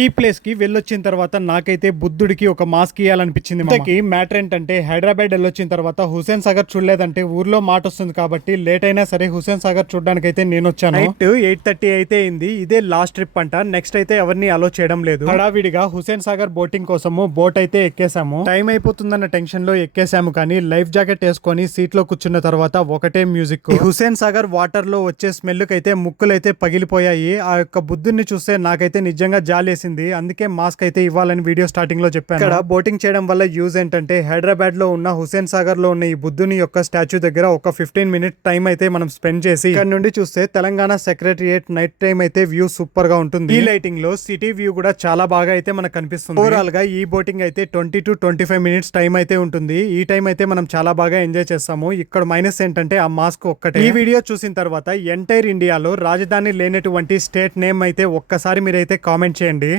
ఈ ప్లేస్ కి వెళ్ళొచ్చిన తర్వాత నాకైతే బుద్ధుడికి ఒక మాస్క్ ఇవ్వాలనిపించింది. మనకి మ్యాటర్ ఏంటంటే హైదరాబాద్ వెళ్ళొచ్చిన తర్వాత హుసేన్ సాగర్ చూడలేదంటే ఊర్లో మాట వస్తుంది కాబట్టి లేట్ అయినా సరే హుసేన్ సాగర్ చూడడానికి అయితే నేను వచ్చాను. నైట్ 8:30 అయితే అయింది. ఇదే లాస్ట్ ట్రిప్ అంట. నెక్స్ట్ అయితే ఎవరిని అలో చేయడం లేదు. హడావిడిగా హుసేన్ సాగర్ బోటింగ్ కోసము బోట్ అయితే ఎక్కేసాము. టైం అయిపోతుందన్న టెన్షన్ లో ఎక్కేసాము, కానీ లైఫ్ జాకెట్ వేసుకొని సీట్ లో కూర్చున్న తర్వాత ఒకటే మ్యూజిక్. హుసేన్ సాగర్ వాటర్ లో వచ్చే స్మెల్ కైతే ముక్కులు అయితే పగిలిపోయాయి. ఆ యొక్క బుద్ధుడిని చూస్తే నాకైతే నిజంగా జాలి, అందుకే మాస్క్ అయితే ఇవ్వాలని వీడియో స్టార్టింగ్ లో చెప్పాను. ఇక్కడ బోటింగ్ చేయడం వల్ల యూజ్ ఏంటంటే హైదరాబాద్ లో ఉన్న హుసేన్ సాగర్ లో ఉన్న ఈ బుద్ధుని యొక్క స్టాచ్యూ దగ్గర ఒక 15 మినిట్ టైం అయితే మనం స్పెండ్ చేసి ఇక్కడ నుండి చూస్తే తెలంగాణ సెక్రటరియట్ నైట్ టైం అయితే వ్యూ సూపర్ గా ఉంటుంది. ఈ లైటింగ్ లో సిటీ వ్యూ కూడా చాలా బాగా అయితే మనకు కనిపిస్తుంది. ఓవరాల్ గా ఈ బోటింగ్ అయితే 20 to 25 మినిట్స్ టైం అయితే ఉంటుంది. ఈ టైం అయితే మనం చాలా బాగా ఎంజాయ్ చేస్తాము. ఇక్కడ మైనస్ ఏంటంటే ఆ మాస్క్ ఒక్కటే. ఈ వీడియో చూసిన తర్వాత ఎంటైర్ ఇండియాలో రాజధాని లేనటువంటి స్టేట్ నేమ్ అయితే ఒక్కసారి మీరైతే కామెంట్ చేయండి.